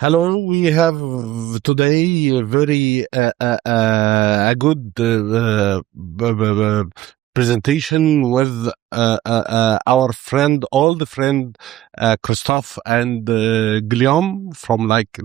Hello, we have today a very a good presentation with our friend, old friend Christophe and Guillaume from like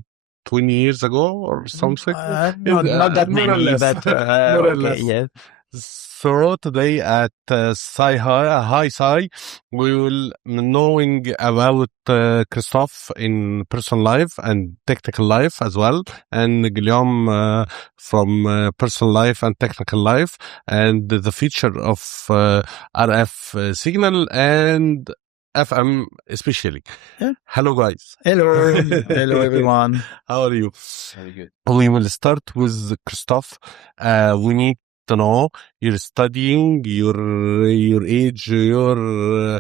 20 years ago or something. Not that More or many, less. but More or okay, less. yeah. So today at High Sci, we will knowing about Christophe in personal life and technical life as well, and Guillaume from personal life and technical life, and the feature of RF signal and FM especially. Yeah. Hello guys. Hello, hello everyone. How are you? Very good. We will start with Christophe. We need to know you're studying, your age, the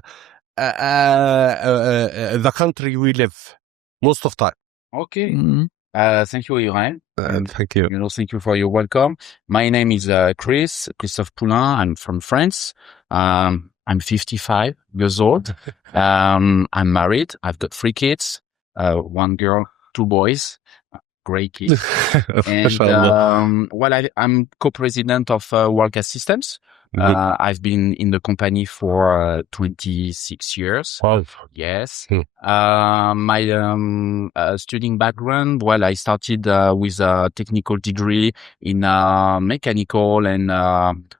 country we live most of time. Okay. Mhm. Thank you, Irene. And, Thank you. thank you for your welcome. My name is Christophe Poulain. I'm from France. I'm 55 years old. I'm married. I've got 3 kids, 1 girl, 2 boys. Great kids. And, Mashallah. I'm co-president of WorldCast Systems. I've been in the company for 26 years. Wow. Yes. Hmm. My studying background, I started with a technical degree in mechanical and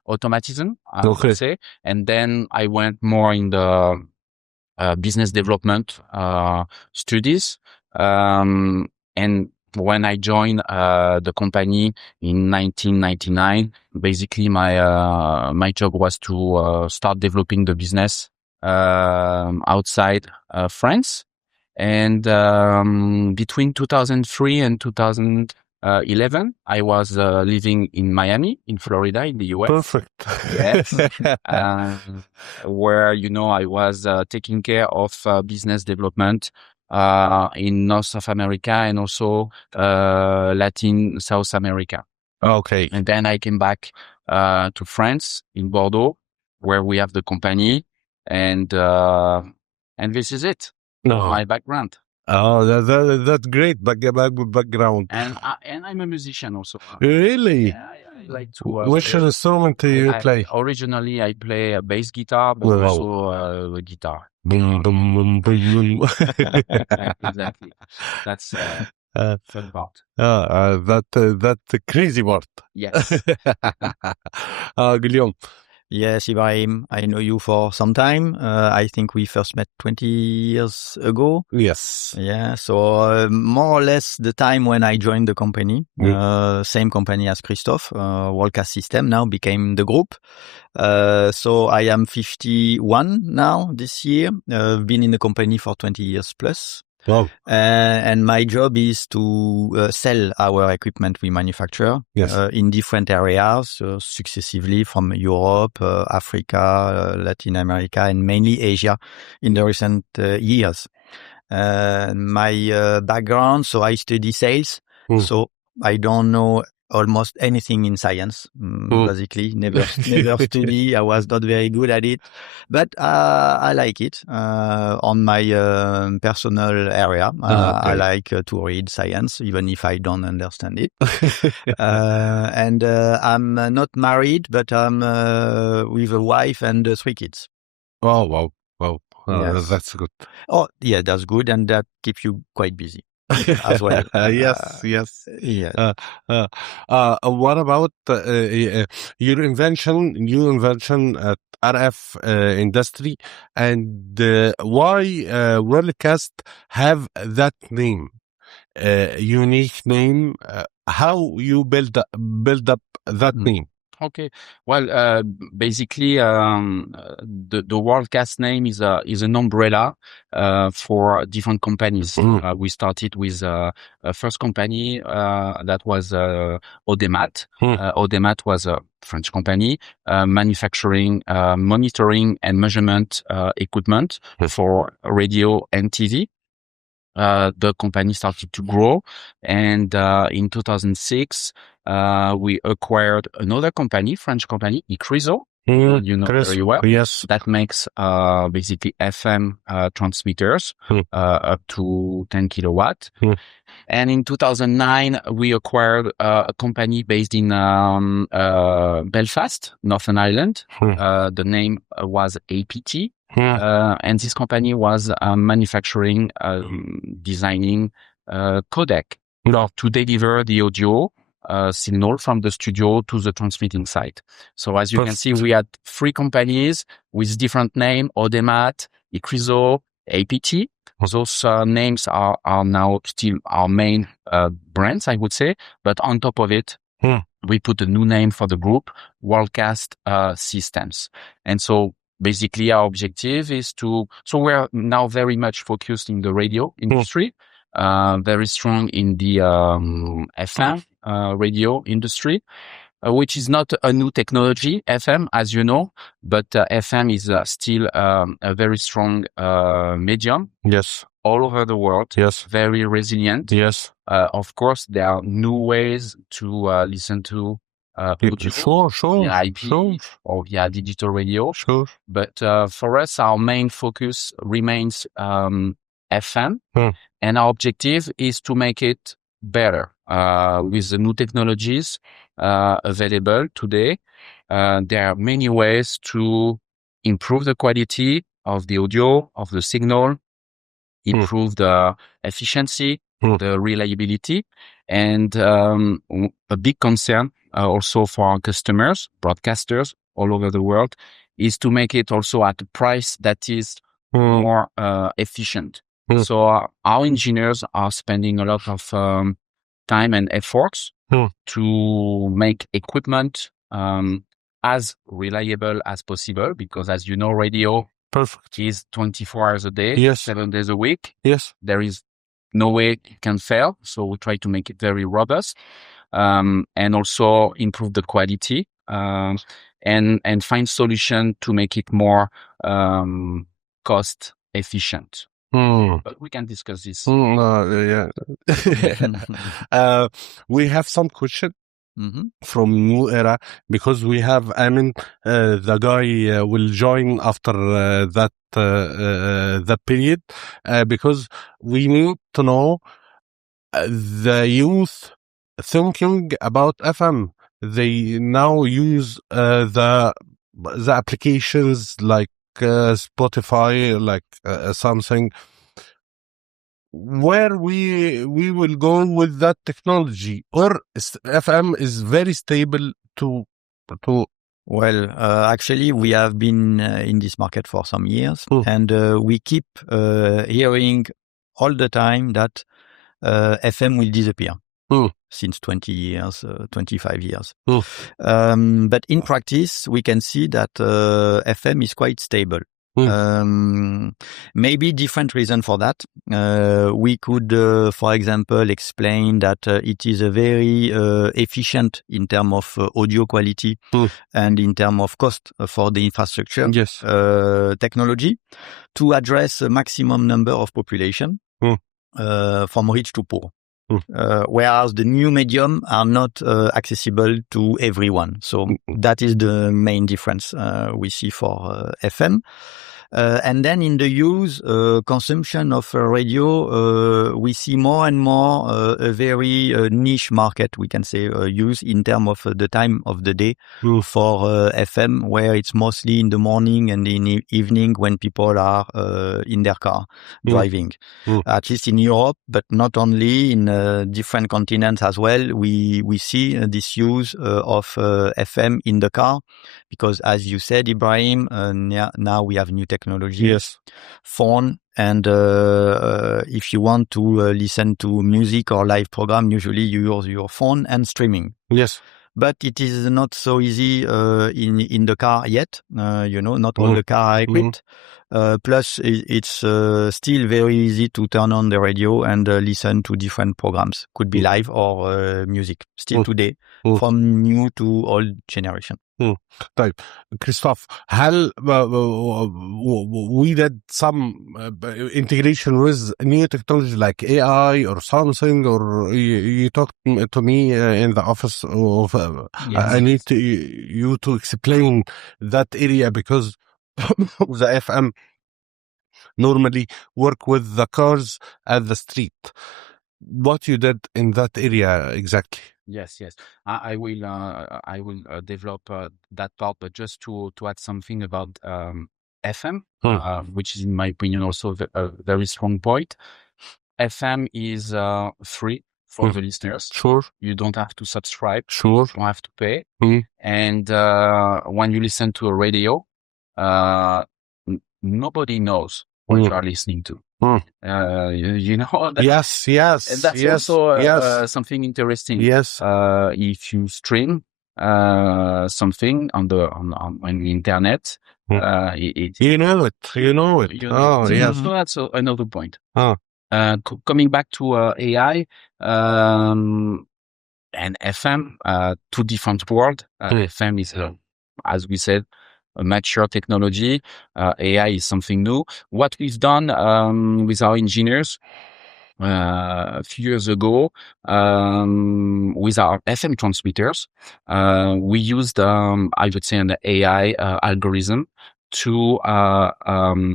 automatism, I would say. And then I went more in the business development studies. And when I joined the company in 1999, basically my job was to start developing the business outside France. And between 2003 and 2011, I was living in Miami, in Florida, in the US. Perfect. Yes. Where, I was taking care of business development in North of America and also Latin South America. Okay. And then I came back to France, in Bordeaux, where we have the company, and this is it. No. My background. Oh, that's great background. And I'm a musician also. Really? Yeah, I like to. Which instrument do you play? Originally, I play a bass guitar, but Wow. also a guitar. Boom, boom, boom, boom. Exactly. That's fun part. That's the crazy part. Yes. Guillaume. Yes, Ibrahim, I know you for some time. I think we first met 20 years ago. Yes. Yeah, so more or less the time when I joined the company, same company as Christophe, WorldCast System now became the group. So I am 51 now this year. I've been in the company for 20 years plus. Wow. And my job is to sell our equipment we manufacture in different areas, successively from Europe, Africa, Latin America, and mainly Asia in the recent years. My background, so I study sales, so I don't know almost anything in science, basically. Never study. I was not very good at it, but I like it. On my personal area, I like to read science, even if I don't understand it. And I'm not married, but I'm with a wife and 3 kids. Oh, wow. Yes. That's good. Oh, yeah, that's good, and that keeps you quite busy as well. Yes. Yeah. What about your new invention at RF industry, and why WorldCast have that name, unique name? How you build up that name? Okay. Well, basically, the WorldCast name is an umbrella for different companies. We started with a first company that was Audemat. Audemat was a French company manufacturing monitoring and measurement equipment for radio and TV. The company started to grow, and in 2006 we acquired another company, French company, Icriso, you know very well. Yes. That makes basically FM transmitters up to 10 kilowatt. And in 2009, we acquired a company based in Belfast, Northern Ireland. The name was APT. And this company was manufacturing, designing codec to deliver the audio signal from the studio to the transmitting site. So as you can see, we had 3 companies with different names: Odemat, Icriso, APT. Those names are now still our main brands, I would say. But on top of it, we put a new name for the group, Worldcast Systems. And so basically our objective is so we're now very much focused in the radio industry, very strong in the FM radio industry, which is not a new technology, FM, as you know, but FM is still a very strong medium. Yes. All over the world. Yes. Very resilient. Yes. Of course, there are new ways to listen to audio via IP or via digital radio. Sure. But for us, our main focus remains FM, and our objective is to make it better with the new technologies available today. There are many ways to improve the quality of the audio, of the signal, improve the efficiency, the reliability, and a big concern also for our customers, broadcasters all over the world, is to make it also at a price that is more efficient. So our engineers are spending a lot of time and efforts to make equipment as reliable as possible, because as you know, radio is 24 hours a day, 7 days a week. There is no way it can fail. So we try to make it very robust, and also improve the quality, and find solution to make it more cost efficient. But we can discuss this. We have some question from New Era, because we have Amin, the guy will join after that period, because we need to know the youth thinking about FM. They now use the applications like Spotify, like something. Where we will go with that technology, or FM is very stable to Well, actually, we have been in this market for some years, and we keep hearing all the time that FM will disappear since 20 years, 25 years. But in practice, we can see that FM is quite stable. Maybe different reason for that. We could, for example, explain that it is a very efficient in terms of audio quality and in terms of cost for the infrastructure technology to address a maximum number of population from rich to poor. Whereas the new medium are not accessible to everyone. So that is the main difference we see for FM. And then in the use, consumption of radio, we see more and more a very niche market, we can say, use in terms of the time of the day for FM, where it's mostly in the morning and in the evening when people are in their car driving. At least in Europe, but not only, in different continents as well, we see this use of FM in the car, because as you said, Ibrahim, now we have new technology, phone, and if you want to listen to music or live program, usually you use your phone and streaming. But it is not so easy in the car yet. Not all the car are equipped. Plus, it's still very easy to turn on the radio and listen to different programs. Could be live or music. Still today, from new to old generation. طيب Christophe, هل we did some integration with new technology like AI or something, or you talked to me in the office of I need you to explain that area, because the FM normally work with the cars at the street. What you did in that area exactly? Yes. I will develop that part, but just to add something about FM, which is, in my opinion, also a very strong point. FM is free for the listeners. Sure. You don't have to subscribe. Sure. You don't have to pay. And when you listen to a radio, nobody knows what you are listening to. You know that, yes and that's also something interesting. Yes. If you stream something on the internet, you know it. Oh, yes. So that's another point. Coming back to AI and FM, two different worlds. FM is, as we said, a mature technology. AI is something new. What we've done with our engineers a few years ago, with our FM transmitters, we used, I would say, an AI algorithm to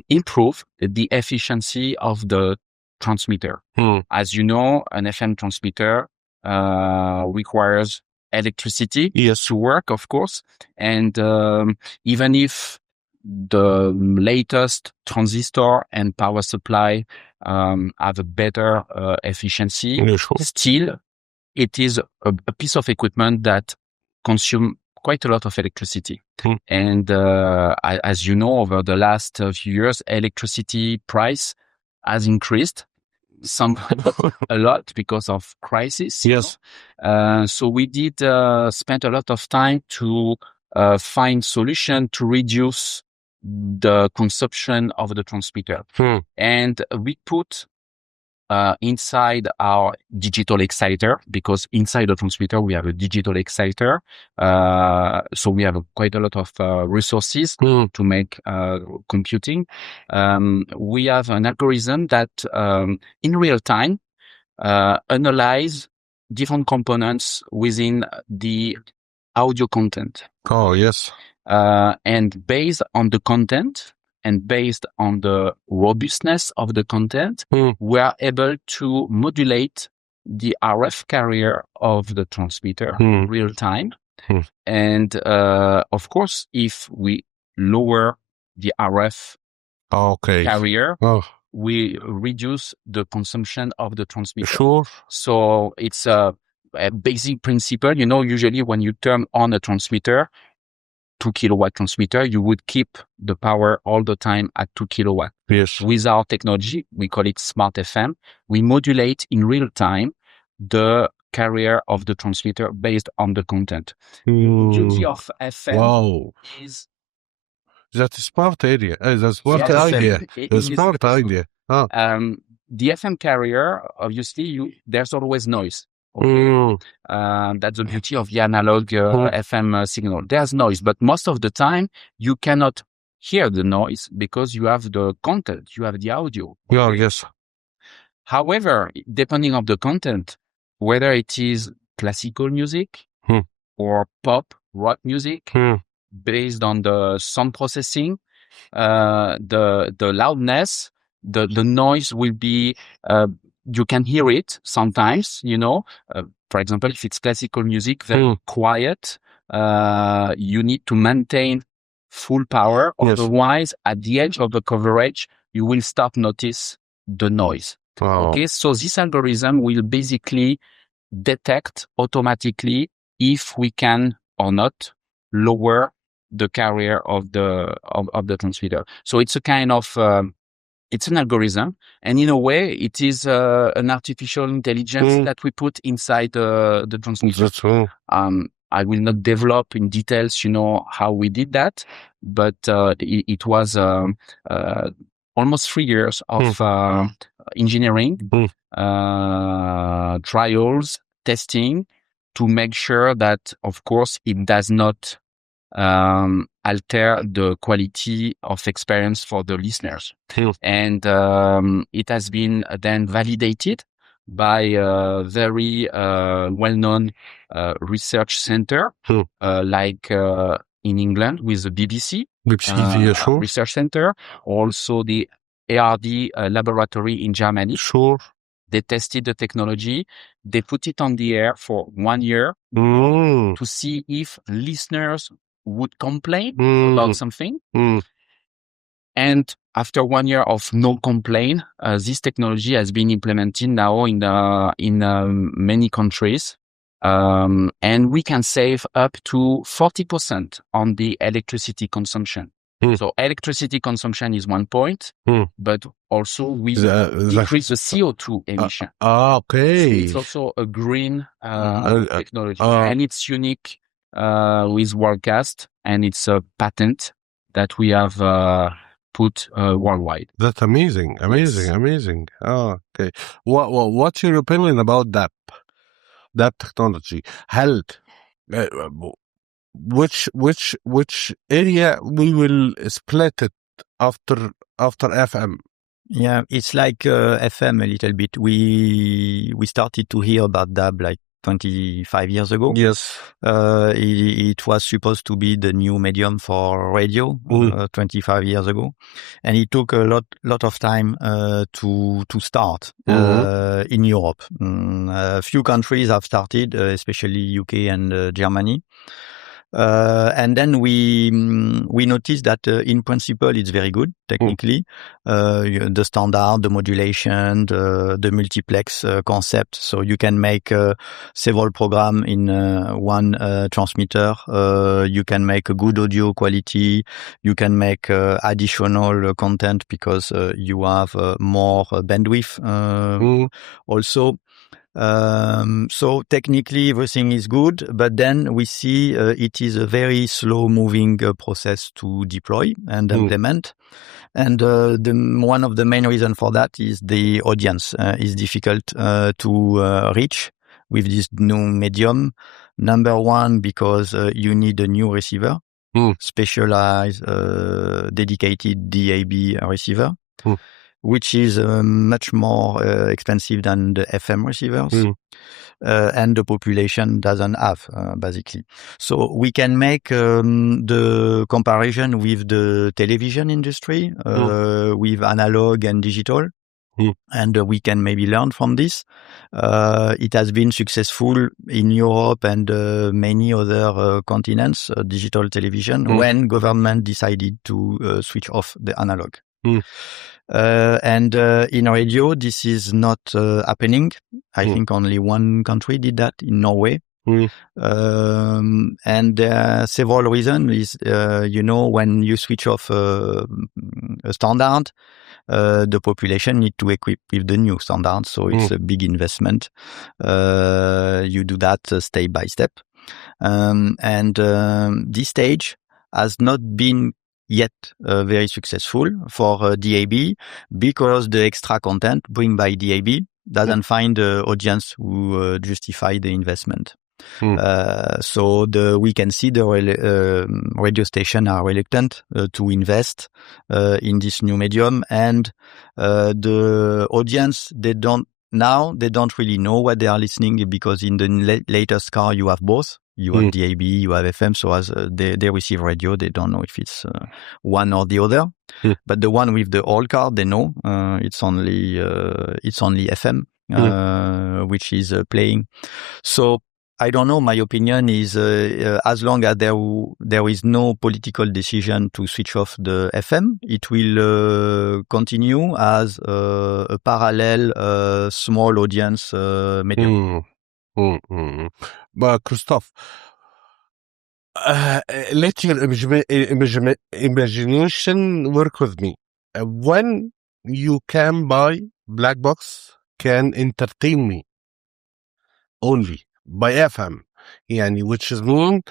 improve the efficiency of the transmitter. As you know, an FM transmitter requires electricity to work, of course, and even if the latest transistor and power supply have a better efficiency, still it is a piece of equipment that consumes quite a lot of electricity. And as you know, over the last few years, electricity price has increased a lot because of crisis. Yes. So we did spend a lot of time to find solution to reduce the consumption of the transmitter. And we put inside our digital exciter, because inside the transmitter we have a digital exciter. So we have quite a lot of resources to make computing. We have an algorithm that in real time analyze different components within the audio content. Oh, yes. And based on the content and based on the robustness of the content, we are able to modulate the RF carrier of the transmitter in real time. And of course, if we lower the RF carrier, we reduce the consumption of the transmitter. Sure. So it's a basic principle. You know, usually when you turn on a transmitter, 2 kilowatt transmitter, you would keep the power all the time at 2 kilowatt. Yes. With our technology, we call it Smart FM. We modulate in real time the carrier of the transmitter based on the content. The beauty of FM is that's a smart idea. That's a smart idea. A smart idea. The FM carrier, obviously, there's always noise. Okay. That's the beauty of the analog FM signal. There's noise, but most of the time you cannot hear the noise because you have the content, you have the audio. Yeah, yes. However, depending on the content, whether it is classical music or pop, rock music, based on the sound processing, the loudness, the noise will be, you can hear it sometimes, you know. For example, if it's classical music, very quiet, you need to maintain full power. Yes. Otherwise, at the edge of the coverage, you will start notice the noise. Wow. Okay, so this algorithm will basically detect automatically if we can or not lower the carrier of the transmitter. So it's a kind of it's an algorithm, and in a way, it is an artificial intelligence that we put inside the transmitter. That's true. I will not develop in details, you know, how we did that, but it was almost 3 years of engineering, trials, testing, to make sure that, of course, it does not alter the quality of experience for the listeners. And it has been then validated by a very well-known research center like in England with the BBC research center, also the ARD laboratory in Germany. They tested the technology. They put it on the air for 1 year to see if listeners would complain about something. And after 1 year of no complaint, this technology has been implemented now in many countries. And we can save up to 40% on the electricity consumption. So electricity consumption is one point, but also we decrease the CO2 emission. Okay. So it's also a green technology, and it's unique with WorldCast, and it's a patent that we have put worldwide. That's amazing. Oh, okay. What's your opinion about that technology? Health. Which area we will split it after FM? Yeah, it's like FM a little bit. We started to hear about DAB like 25 years ago. Yes. It was supposed to be the new medium for radio 25 years ago, and it took a lot of time to start in Europe. A few countries have started, especially UK and Germany. And then we noticed that in principle it's very good technically. The standard, the modulation, the multiplex concept. So you can make several programs in one transmitter. You can make a good audio quality. You can make additional content because you have more bandwidth also. So technically everything is good, but then we see it is a very slow moving process to deploy and implement. And one of the main reasons for that is the audience is difficult to reach with this new medium. Number one, because you need a new receiver, specialized, dedicated DAB receiver. Which is much more expensive than the FM receivers, and the population doesn't have, basically. So we can make the comparison with the television industry, with analog and digital, and we can maybe learn from this. It has been successful in Europe and many other continents, digital television, when government decided to switch off the analog. And in radio, this is not happening. I think only one country did that, in Norway. And there are several reasons. Is when you switch off a standard, the population need to equip with the new standard. So it's a big investment. You do that step by step. And this stage has not been yet very successful for DAB because the extra content bring by DAB doesn't find the audience who justify the investment. So we can see the radio station are reluctant to invest in this new medium, and the audience they don't really know what they are listening, because in the latest car you have both. You have DAB, you have FM, so as they receive radio, they don't know if it's one or the other. But the one with the old card, they know it's only FM, which is playing. So I don't know. My opinion is as long as there is no political decision to switch off the FM, it will continue as a parallel small audience medium. But Christophe, let your imagination work with me. When you can buy black box, can entertain me only by FM, which is mean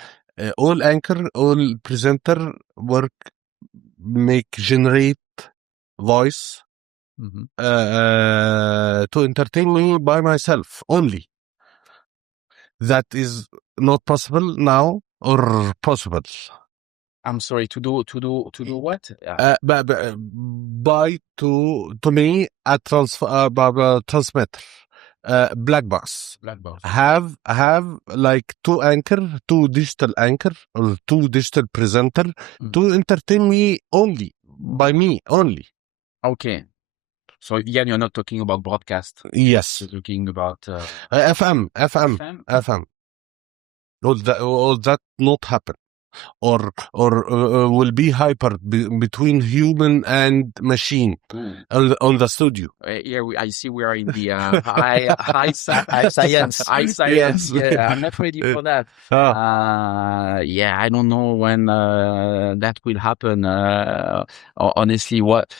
all anchor, all presenter work, generate voice to entertain me by myself only. That is not possible now, or possible? I'm sorry, to do what? Buy to me a transmitter, black box. Have like two digital anchor or two digital presenter to entertain me only, by me only. Okay. So yeah, you're not talking about broadcast. Yes. You're talking about FM. All that not happen. Or will be hyper between human and machine on the studio. Here I see we are in the high science. Yes. Yeah, I'm not ready for that. Yeah, I don't know when that will happen. Honestly, what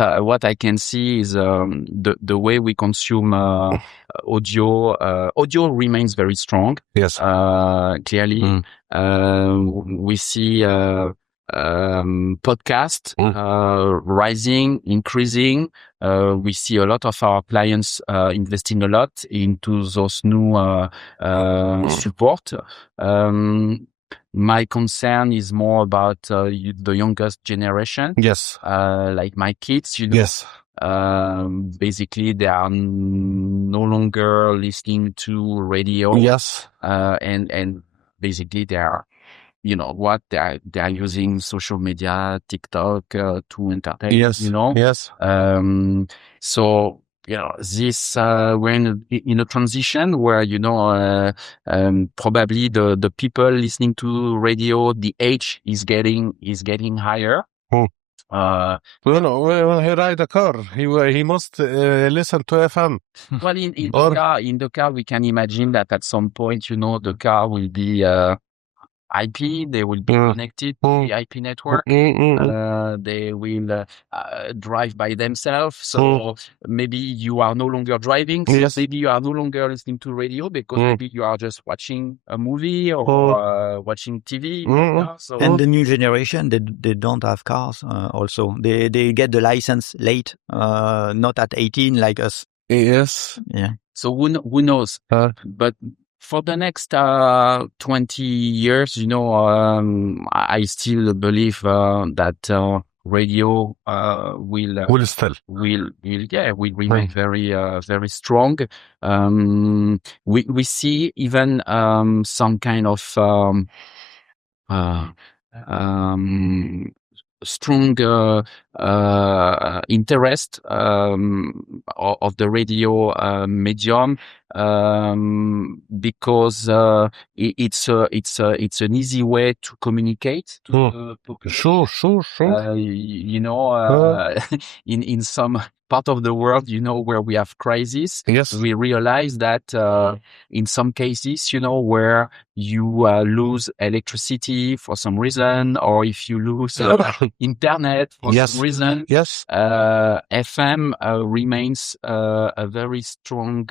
I can see is the way we consume audio. Audio remains very strong. Yes. Clearly, we see podcast rising, increasing. We see a lot of our clients investing a lot into those new support. My concern is more about the youngest generation. Yes. Like my kids, you know. Yes. Basically, they are no longer listening to radio. Yes. And basically they are, you know what, they are using social media, TikTok to entertain. Yes. You know. Yes. So you know this we're in a transition where probably the people listening to radio, the age is getting higher. Well, he ride a car. He must listen to FM. Well, in the car, we can imagine that at some point, the car will be IP. They will be connected to the IP network. They will drive by themselves. So maybe you are no longer driving. So maybe you are no longer listening to radio because maybe you are just watching a movie or watching TV. So, and the new generation, they don't have cars. Also, they get the license late, not at 18 like us. Yes. Yeah. So who knows? But for the next 20 years, I still believe that radio will remain very strong. We see even some kind of strong interest of the radio medium because it's an easy way to communicate to the population. Sure. In some part of the world, where we have crisis, we realize that in some cases, where you lose electricity for some reason, or if you lose internet for some reason, FM remains a very strong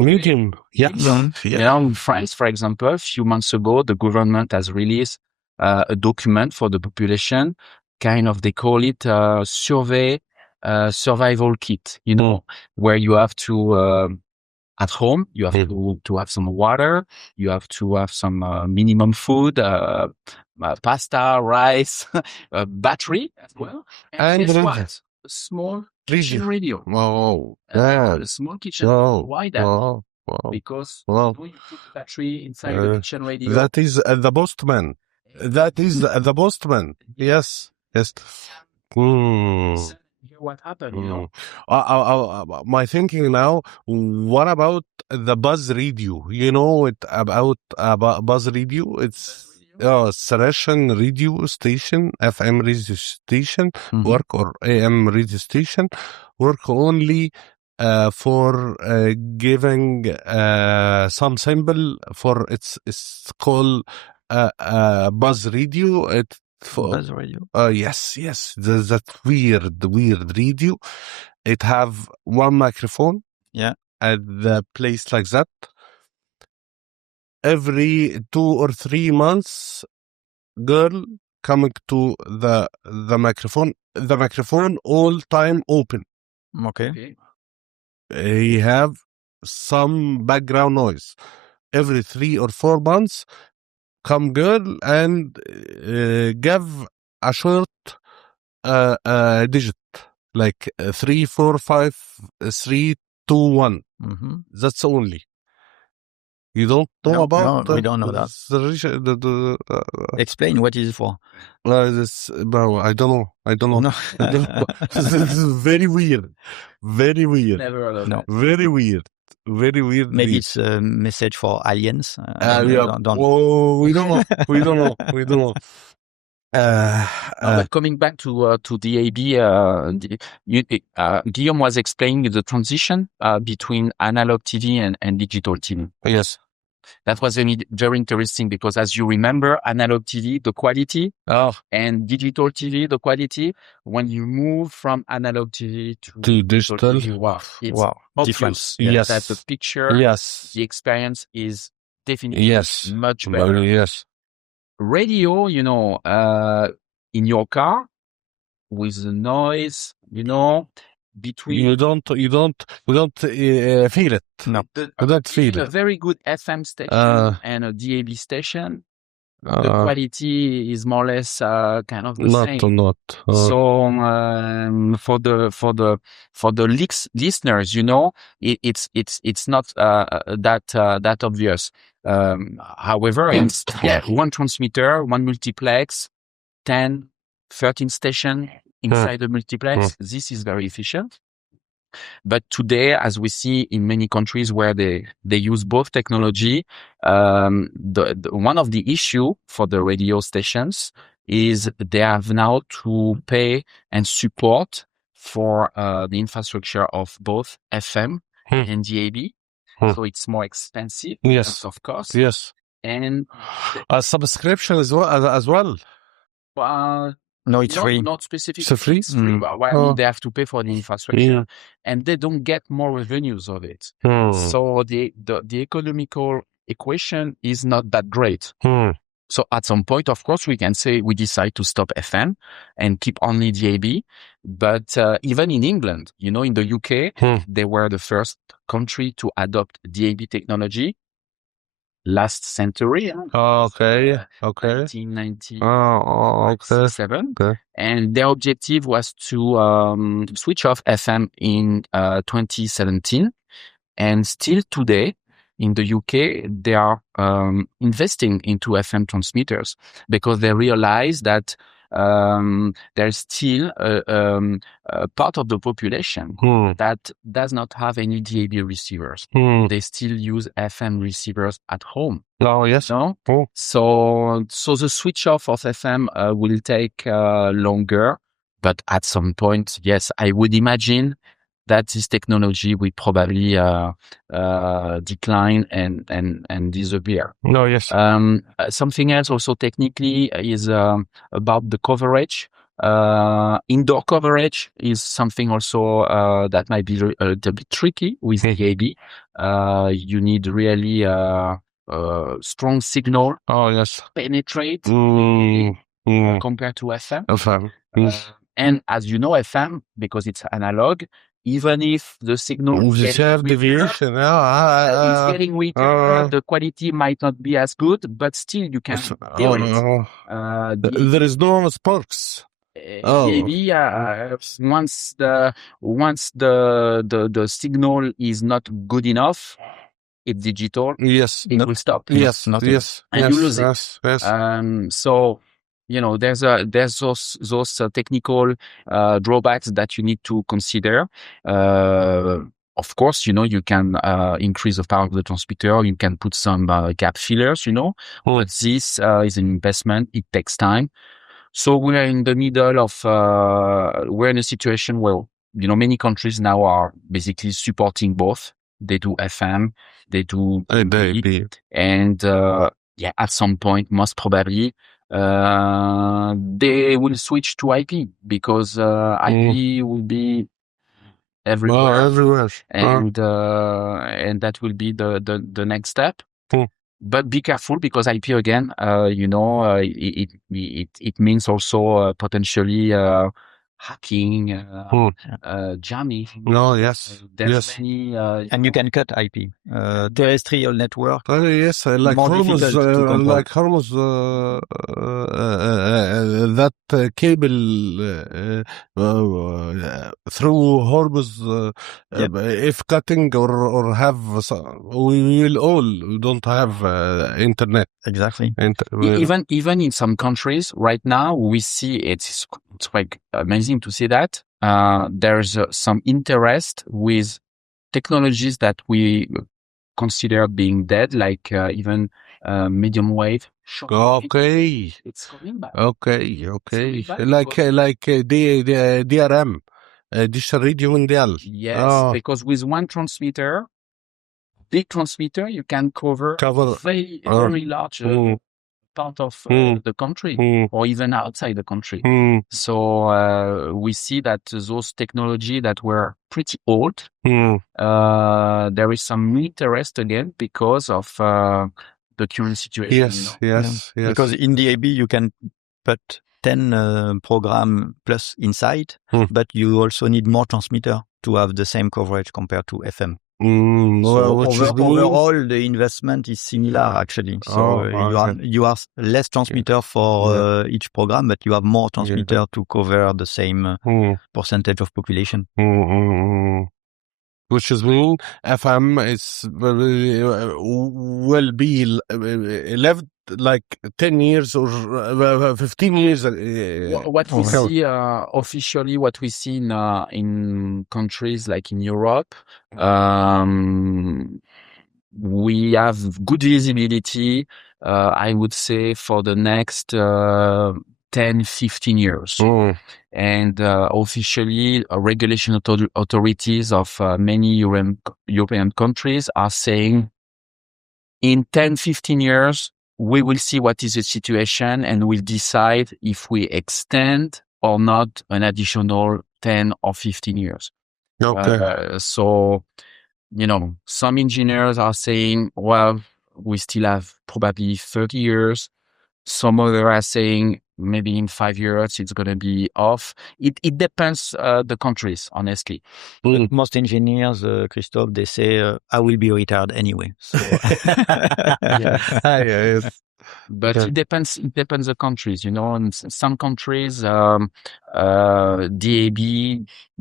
medium. In France, for example, a few months ago, the government has released a document for the population. They call it survival kit, where you have to, at home, you have to have some water, you have to have some minimum food, pasta, rice, battery as well. And guess what? A small kitchen radio. Wow. A small kitchen. Why that? Wow. Because when you put the battery inside the kitchen radio. That is the postman. That is the postman. Yes. What happened, my thinking now, what about the buzz radio? About buzz radio? It's Russian radio station, FM radio station, work, or AM radio station, work only for giving some symbol for it's called buzz radio. Buzz radio. Yes. That weird radio. It have one microphone. Yeah. At the place like that. Every 2 or 3 months, girl coming to the microphone. The microphone all time open. Okay. He have some background noise. Every 3 or 4 months, come girl and give a short digit like 3, 4, 5, 3, 2, 1. That's only. You don't know about? No, we don't know that. Explain what is it for. Bro, I don't know. I don't know. No. This is very weird. Very weird. Never heard of that. Very weird. Very weird. Maybe it's a message for aliens. Don't. Oh, we don't know. We don't know. We don't know. But coming back to DAB, Guillaume was explaining the transition between analog TV and digital TV. Yes. That was very interesting because, as you remember, analog TV, the quality, and digital TV, the quality, when you move from analog TV to digital TV, it's obvious that the picture, the experience is definitely much better. Yes. Radio, in your car with the noise, between you don't feel it. No, you don't feel it. A very good FM station and a DAB station. The quality is more or less kind of the same. So for the listeners, it's not that obvious. However, it's one transmitter, one multiplex, 10, 13 station inside the multiplex. This is very efficient. But today, as we see in many countries where they use both technology, one of the issue for the radio stations is they have now to pay and support for the infrastructure of both FM and DAB. So it's more expensive in terms of cost. Yes. And a subscription as well. No, it's free. Not specifically. It's free? It's free. But I mean, they have to pay for the infrastructure and they don't get more revenues of it. So the economical equation is not that great. So at some point, of course, we can say we decide to stop FM and keep only DAB. But even in England, in the UK, they were the first country to adopt DAB technology last century. Okay. 1997. And their objective was to switch off FM in 2017. And still today, in the UK, they are investing into FM transmitters because they realize that there's still a part of the population that does not have any DAB receivers. They still use FM receivers at home. Oh, yes. No? So the switch off of FM will take longer, but at some point, yes, I would imagine that this technology will probably decline and disappear. No, yes. Something else also technically is about the coverage. Indoor coverage is something also that might be a little bit tricky with DAB. You need really strong signal. Oh, yes. Penetrate compared to FM. And as you know, FM, because it's analog, even if the signal is getting weaker, the quality might not be as good, but still you can hear it. There is no sparks. Maybe once the signal is not good enough, it's digital. Yes, it will stop. Yes, and you lose it. Yes. So there's those technical drawbacks that you need to consider. Of course, you can increase the power of the transmitter. You can put some gap fillers, but this is an investment. It takes time. So we're in the middle of, we're in a situation where, many countries now are basically supporting both. They do FM, they do DAB, and at some point, most probably, they will switch to IP because IP will be everywhere. And that will be the next step. But be careful because IP again, it means also potentially hacking, jamming. No, yes. There's many, and you can cut IP. Terrestrial network. Yes, like more Hormuz, difficult to control. like Hormuz, that cable through Hormuz, if cutting or have, we will all don't have internet. Exactly. Even in some countries right now, we see it's quite amazing to see that there's some interest with technologies that we consider being dead, like even medium wave. Okay. It's coming back. Okay. Like DRM, Digital Radio Mondial. Yes, because with one transmitter, big transmitter, you can cover very large part of the country or even outside the country. So we see that those technology that were pretty old, there is some interest again because of the current situation. Yes. Because in DAB you can put 10 program plus inside, but you also need more transmitter to have the same coverage compared to FM. So overall, the investment is similar actually. So you have less transmitter for each program, but you have more transmitter to cover the same percentage of population. Which is mean FM is will be left like 10 years or 15 years. What we see officially, what we see in countries like in Europe, we have good visibility, I would say, for the next 10, 15 years. And officially, regulation authorities of many European countries are saying in 10, 15 years, we will see what is the situation and we'll decide if we extend or not an additional 10 or 15 years. Okay. So, some engineers are saying, well, we still have probably 30 years. Some others are saying maybe in 5 years it's going to be off. It depends the countries, honestly. But most engineers, Christophe, they say, I will be retired anyway. So. Yes. But it depends the countries, in some countries, DAB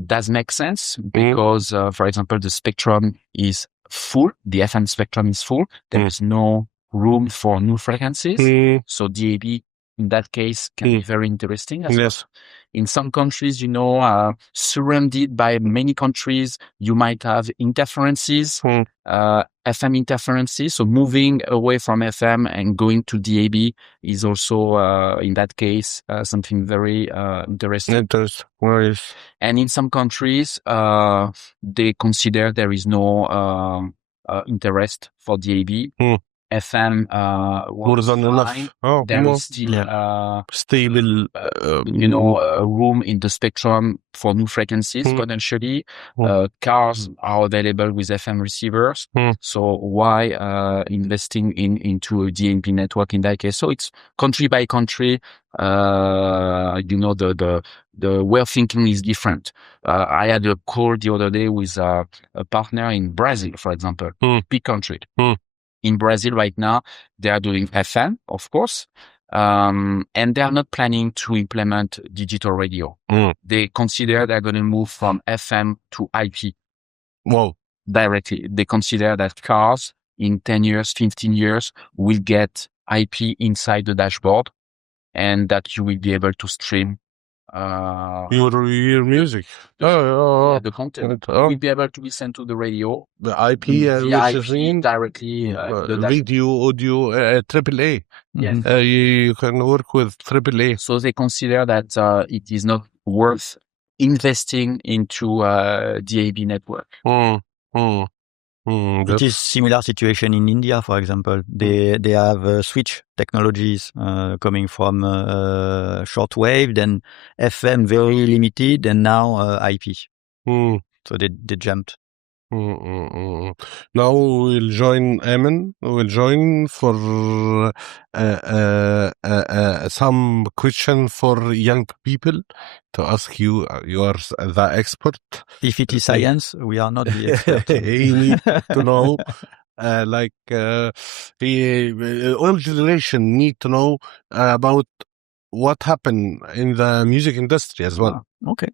does make sense because, for example, the spectrum is full. The FM spectrum is full. There is no room for new frequencies. So DAB in that case can be very interesting as well. In some countries, surrounded by many countries, you might have interferences, FM interferences. So moving away from FM and going to DAB is also, in that case, something very interesting. And in some countries, they consider there is no interest for DAB. FM more than enough. There is still stable, room in the spectrum for new frequencies potentially. Cars are available with FM receivers. So why investing into a DAB network in that case? So it's country by country. The way of thinking is different. I had a call the other day with a partner in Brazil, for example, big country. In Brazil right now, they are doing FM, of course, and they are not planning to implement digital radio. They consider they're going to move from FM to IP. Wow. Directly. They consider that cars in 10 years, 15 years will get IP inside the dashboard and that you will be able to stream your music. The content will be able to be sent to the radio. The IP, which is mean directly video, audio, AAA. Yes. You can work with AAA. So they consider that it is not worth investing into a DAB network. It is similar situation in India, for example. They have switch technologies coming from shortwave, then FM very limited, and now IP. So they jumped. Now we'll join Emin. We'll join for some question for young people to ask you. You are the expert. If it is science, we are not the expert. He needs to know. All generation need to know about what happened in the music industry as well. Okay.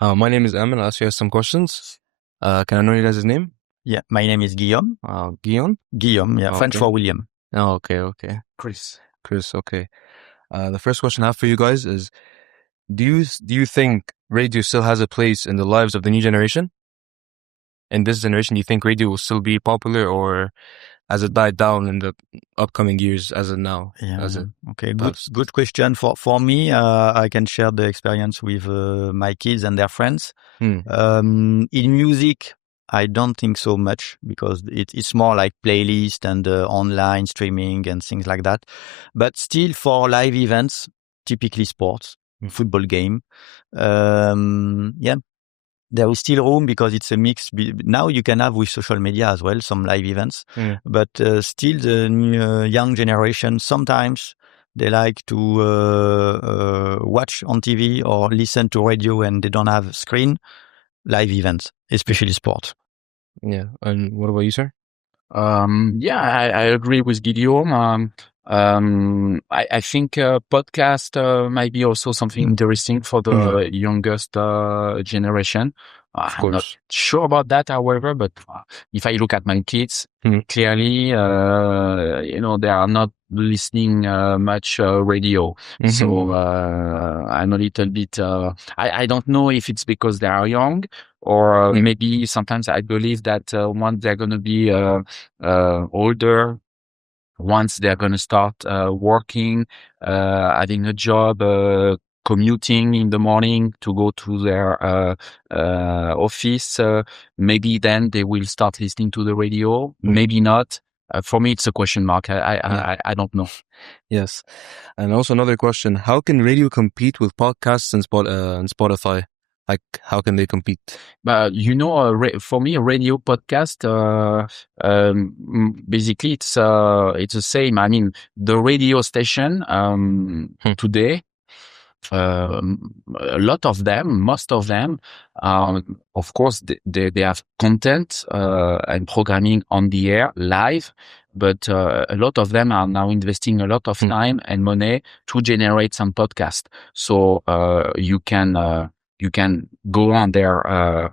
My name is Emin. I'll ask you guys some questions. Can I know you guys' name? Yeah, my name is Guillaume. Guillaume? Guillaume, yeah, Okay. French for William. Oh, okay. Chris, okay. The first question I have for you guys is, do you think radio still has a place in the lives of the new generation? In this generation, do you think radio will still be popular, or has it died down in the upcoming years as of now? Yeah. Okay. Good question. For me, I can share the experience with my kids and their friends. In music, I don't think so much, because it's more like playlist and online streaming and things like that. But still, for live events, typically sports, football game, there is still room, because it's a mix. Now you can have with social media as well some live events, but still the new, young generation, sometimes they like to watch on TV or listen to radio, and they don't have screen. Live events, especially sport. Yeah. And what about you, sir? I agree with Guillaume. I think podcast might be also something interesting for the youngest generation. I'm not sure about that, however, but if I look at my kids, clearly, they are not listening much radio. So I'm a little bit, I don't know if it's because they are young, or maybe sometimes I believe that once they're going to be older, once they're going to start working, having a job, commuting in the morning to go to their office, maybe then they will start listening to the radio. Maybe not. For me, it's a question mark. I don't know. Yes. And also another question: how can radio compete with podcasts and Spotify? Like, how can they compete? For me, a radio podcast, basically it's the same. I mean, the radio station, today, a lot of them, most of them, of course, they have content, and programming on the air live. But a lot of them are now investing a lot of time and money to generate some podcast. So you can go on their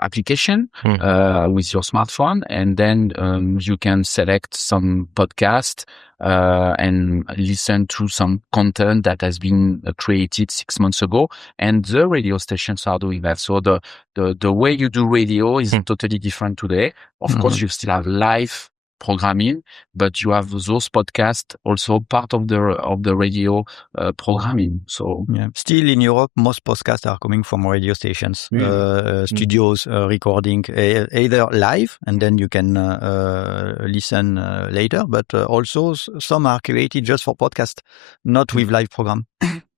application with your smartphone, and then you can select some podcast and listen to some content that has been created 6 months ago. And the radio stations are doing that. So the way you do radio is totally different today. Of course, you still have live programming, but you have those podcasts also part of the radio programming. So still in Europe, most podcasts are coming from radio stations, studios, recording either live, and then you can listen later. But also some are created just for podcast, not with live program.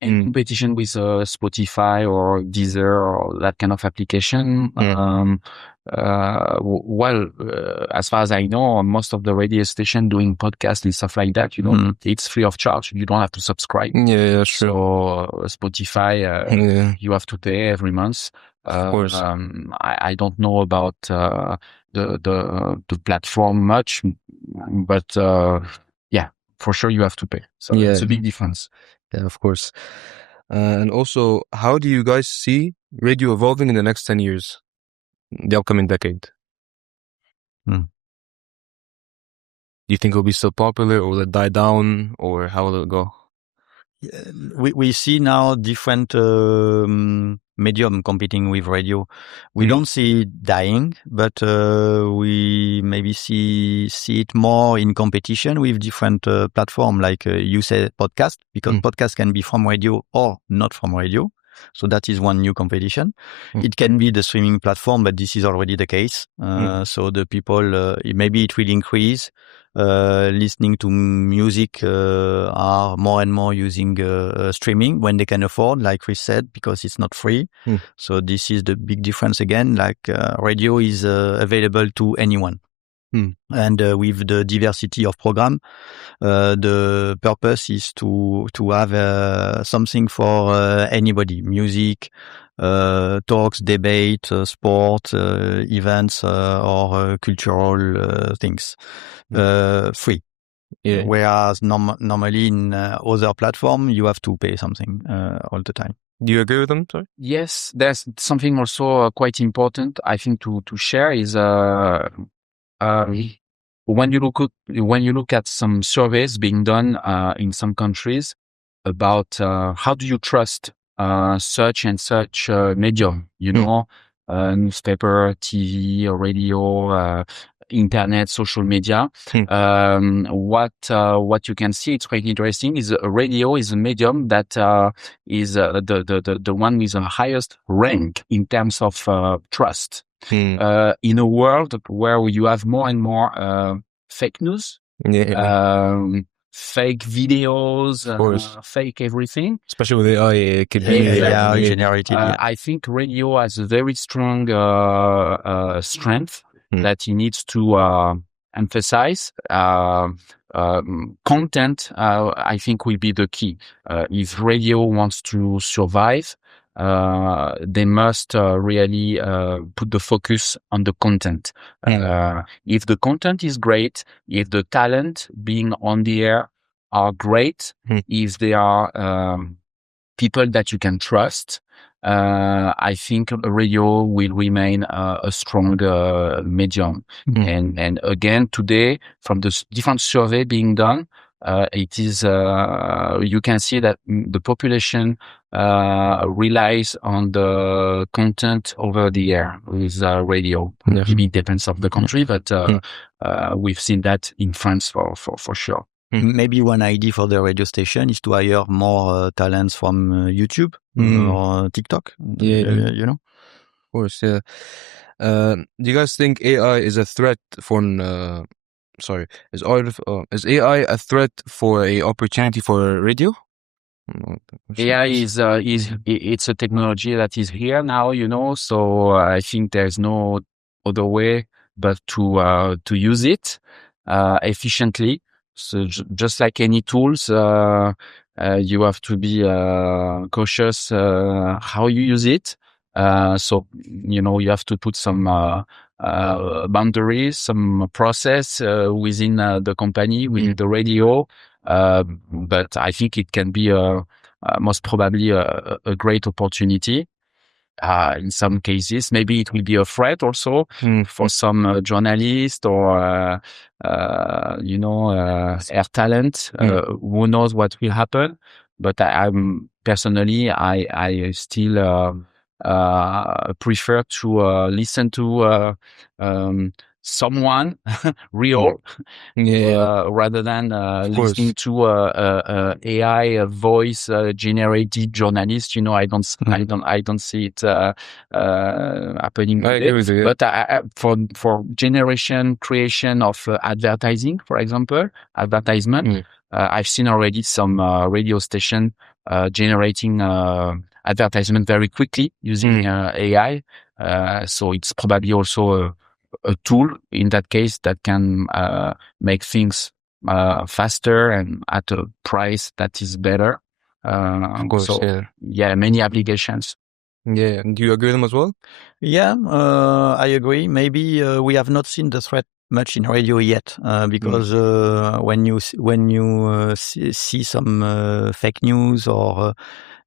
In competition with Spotify or Deezer or that kind of application. As far as I know, most of the radio station doing podcasts and stuff like that, it's free of charge. You don't have to subscribe. Yeah, sure. So Spotify, you have to pay every month. Of course. I don't know about the platform much, but for sure you have to pay. So it's a big difference. Yeah, of course. And also, how do you guys see radio evolving in the next 10 years, the upcoming decade? Do you think it'll be still popular, or will it die down, or how will it go? We see now different medium competing with radio. We don't see it dying, but we maybe see it more in competition with different platform, like you say podcast, because podcast can be from radio or not from radio. So that is one new competition. It can be the streaming platform, but this is already the case. So the people, maybe it will increase listening to music are more and more using streaming when they can afford, like Chris said, because it's not free. So this is the big difference again. Like radio is available to anyone. And with the diversity of program, the purpose is to have something for anybody: music, talks, debate, sport, events, or cultural things, free. Yeah. Whereas normally in other platform, you have to pay something all the time. Do you agree with them? Sorry? Yes, there's something also quite important, I think, to share is when you look at some surveys being done in some countries about how do you trust such and such medium, you know, newspaper, TV, or radio, internet, social media. What you can see, it's quite interesting, is radio is a medium that is the one with the highest rank in terms of trust. In a world where you have more and more fake news, fake videos, fake everything. Especially with AI, it could be generated. I think radio has a very strong strength that he needs to emphasize. Content, I think, will be the key. If radio wants to survive, they must really put the focus on the content. If the content is great, if the talent being on the air are great, if they are people that you can trust, I think radio will remain a strong medium. And again, today, from the different survey being done, it is you can see that the population relies on the content over the air with radio. Maybe it depends on the country, but we've seen that in France for sure. Maybe one idea for the radio station is to hire more talents from YouTube or TikTok. You know, of course. Yeah. Do you guys think AI is a threat for? Is AI a threat for a opportunity for radio? AI is it's a technology that is here now, you know. So I think there's no other way but to use it efficiently. So just like any tools, you have to be cautious how you use it. So you know, you have to put some boundaries, some process within the company, within the radio. But I think it can be most probably a great opportunity. In some cases, maybe it will be a threat also for some journalists or, you know, air talent. Who knows what will happen? But I'm personally, I still prefer to listen to someone real rather than listening to AI voice generated journalist. You know, I don't see it happening today. But for generation creation of advertising, for example, advertisement, I've seen already some radio station generating advertisement very quickly using AI. So it's probably also a tool in that case that can make things faster and at a price that is better. Of course, so, many applications. Yeah. Do you agree with them as well? Yeah, I agree. Maybe we have not seen the threat much in radio yet, because when you see some fake news or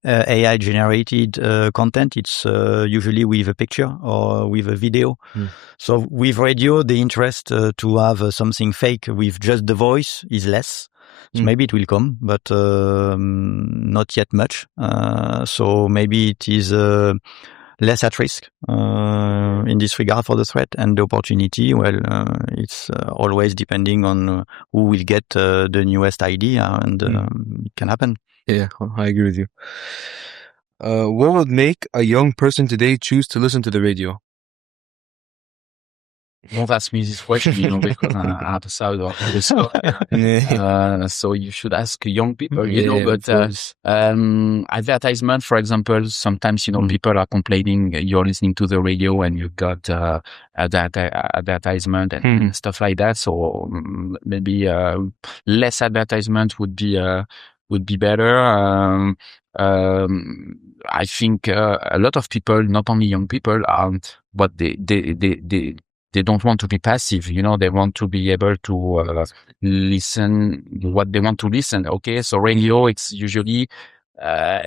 AI generated content, it's usually with a picture or with a video. So with radio, the interest to have something fake with just the voice is less. So maybe it will come, but not yet much. So maybe it is less at risk in this regard for the threat, and the opportunity, well, it's always depending on who will get the newest idea, and it can happen. Yeah, I agree with you. What would make a young person today choose to listen to the radio? Don't ask me this question, because I'm outside of the so you should ask young people, but, advertisement, for example, sometimes, people are complaining you're listening to the radio and you've got, advertisement and stuff like that. So maybe, less advertisement would be better. I think, a lot of people, not only young people, but they don't want to be passive, they want to be able to listen what they want to listen. Okay, so radio, it's usually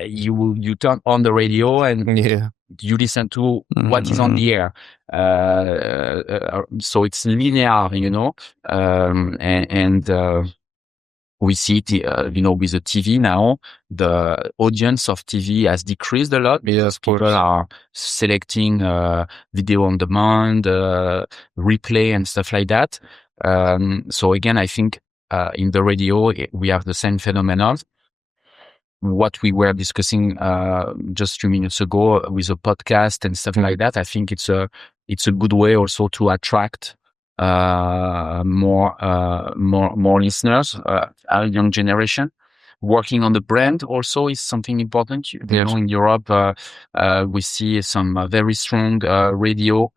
you turn on the radio and you listen to what is on the air. So it's linear, and we see it, with the TV now, the audience of TV has decreased a lot because people are selecting video on demand, replay and stuff like that. So again, I think in the radio, we have the same phenomenon. What we were discussing just a few minutes ago with a podcast and stuff like that, I think it's a good way also to attract more listeners, our young generation. Working on the brand also is something important. In Europe, we see some very strong radio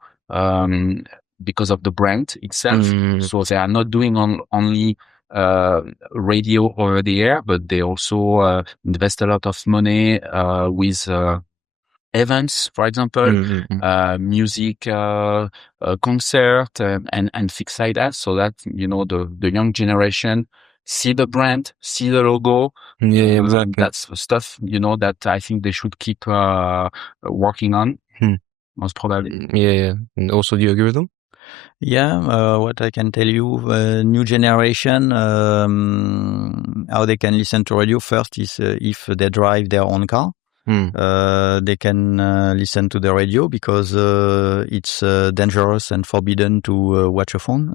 because of the brand itself. So they are not doing only radio over the air, but they also invest a lot of money with events, for example, music, concert, and things like that. So that, the young generation see the brand, see the logo. Yeah, exactly. That's stuff, that I think they should keep working on, most probably. Yeah. And also, do you agree with them? Yeah, what I can tell you, new generation, how they can listen to radio first is if they drive their own car. They can listen to the radio because it's dangerous and forbidden to watch a phone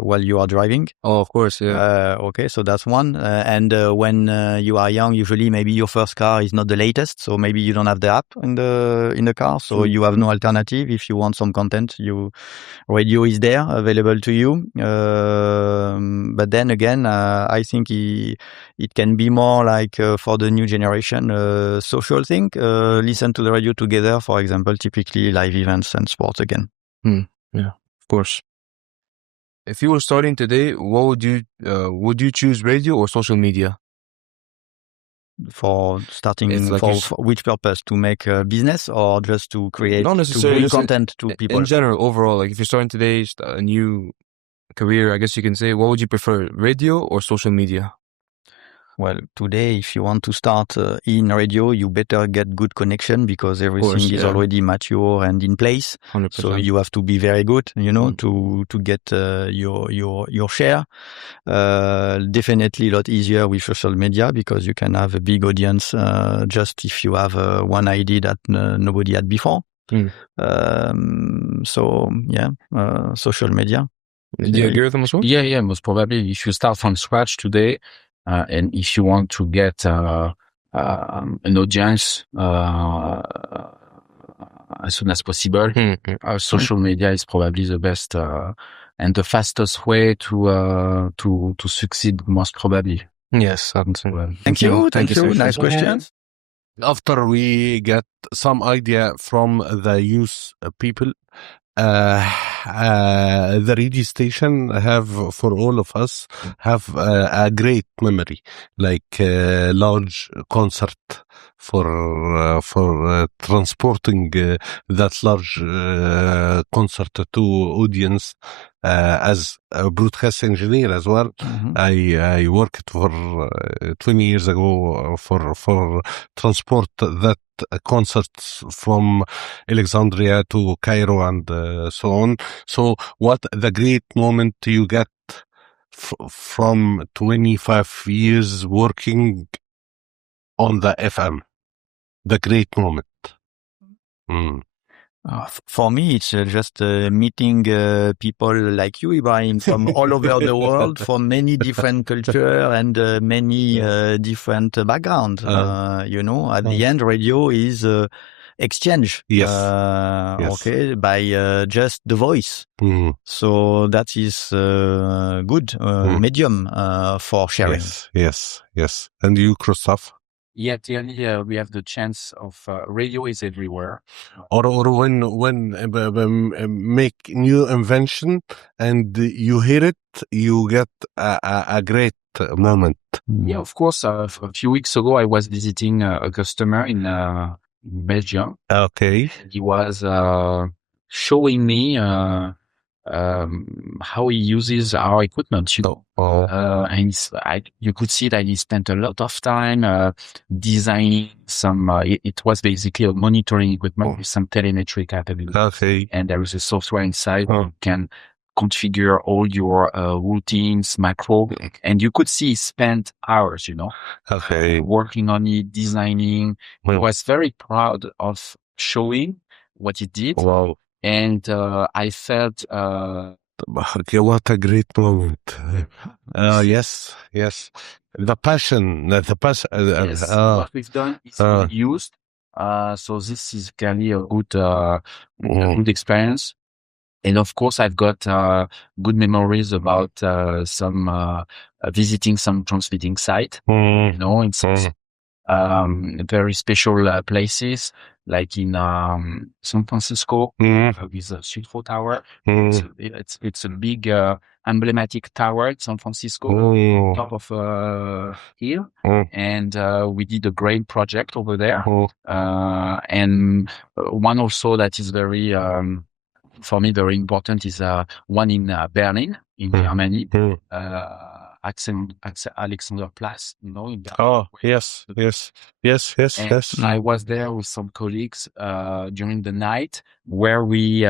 while you are driving. Oh, of course, yeah. Okay, so that's one. And when you are young, usually maybe your first car is not the latest, so maybe you don't have the app in the car, so you have no alternative. If you want some content, radio is there available to you. But then again, I think it can be more like for the new generation, social thing. Listen to the radio together, for example, typically live events and sports again. Yeah, of course. If you were starting today, what would you choose, radio or social media? For starting, for which purpose? To make a business or just to create, to bring content to people? In general, overall, like if you're starting today, a new career, I guess you can say, what would you prefer, radio or social media? Well, today, if you want to start in radio, you better get good connection because everything is already mature and in place. 100%. So you have to be very good, to get your share. Definitely a lot easier with social media because you can have a big audience just if you have one idea that nobody had before. So social media. Do you agree with them as well? Yeah, most probably. If you start from scratch today, and if you want to get an audience as soon as possible, social media is probably the best and the fastest way to succeed, most probably. Yes, thank you. Nice questions. After we get some idea from the youth people, the radio station have, for all of us, have a great memory, like large concert for transporting that large concert to audience. As a broadcast engineer as well, I worked for 20 years ago for transport that concerts from Alexandria to Cairo and so on. So what the great moment you get from 25 years working on the FM? The great moment. For me, it's just meeting people like you, Ibrahim, from all over the world, from many different cultures and many different backgrounds. At the end, radio is exchange. Yes. Okay, by just the voice. So that is good medium for sharing. Yes. And you, Christophe? Yeah, clearly we have the chance of radio is everywhere. Or when make new invention and you hear it, you get a great moment. Yeah, of course. A few weeks ago, I was visiting a customer in Belgium. Okay. He was showing me how he uses our equipment, you know. And you could see that he spent a lot of time designing some. It was basically a monitoring equipment with some telemetry capabilities. Okay. And there is a software inside you can configure all your routines, macro, and you could see he spent hours, you know, working on it, designing. He was very proud of showing what he did. Wow. And I felt what a great moment. Yes. The passion. Yes, what we've done is good used. So this is clearly a good experience. And of course, I've got good memories about some visiting some transmitting site, you know, in some very special places, like in San Francisco with the Sulfo Tower. It's a big emblematic tower in San Francisco, on top of a hill, and we did a great project over there. And one also that is very for me, very important is one in Berlin, in Germany, Alexanderplatz, you know. In Berlin. Oh, yes. And I was there with some colleagues during the night where we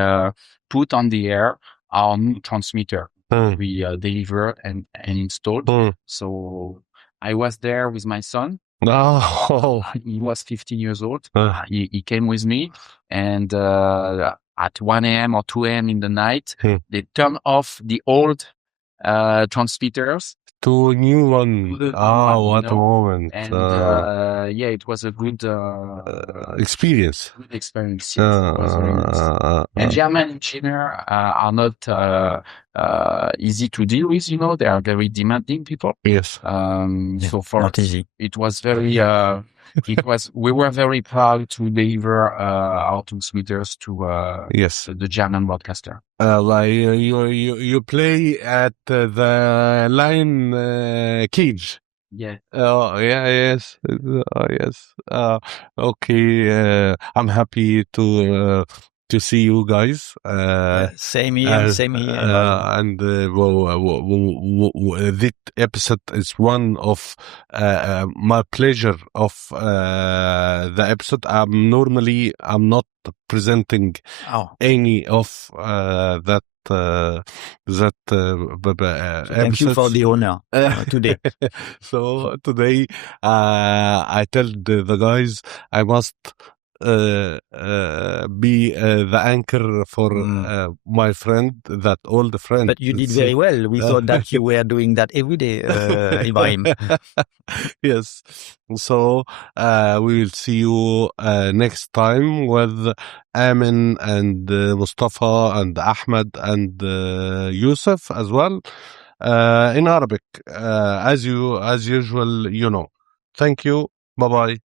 put on the air our new transmitter. We delivered and installed. So I was there with my son. Oh. He was 15 years old. He came with me, and at 1 a.m. or 2 a.m. in the night, they turned off the old transmitters to a new one. What a moment. And yeah, it was a good experience. Good experience. Yes, it was very nice. And German engineers are not easy to deal with, you know. They are very demanding people. Yes. So for not easy. It was very we were very proud to deliver our transmitters to the German broadcaster. Like you play at the line cage. Yeah. Oh yeah. Yes. Yes. Okay. I'm happy to see you guys. Same here. And this episode is one of my pleasure of the episode. I'm not presenting any of that thank you for the honor today. So today I tell the guys I must be the anchor for my friend, that old friend. But you did very well. We thought that you were doing that every day, Ibrahim. Yes. So we will see you next time with Amin and Mustafa and Ahmed and Yusuf as well in Arabic, as usual, you know. Thank you. Bye bye.